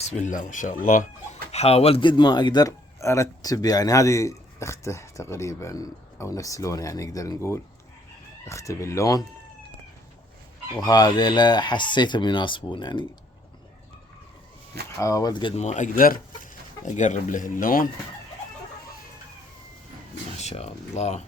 بسم الله ما شاء الله. حاولت قد ما اقدر ارتب، يعني هذه اخته تقريبا او نفس لون، يعني نقدر نقول اخته باللون، وهذا لا حسيتهم يناسبون. يعني حاولت قد ما اقدر اقرب له اللون. ما شاء الله.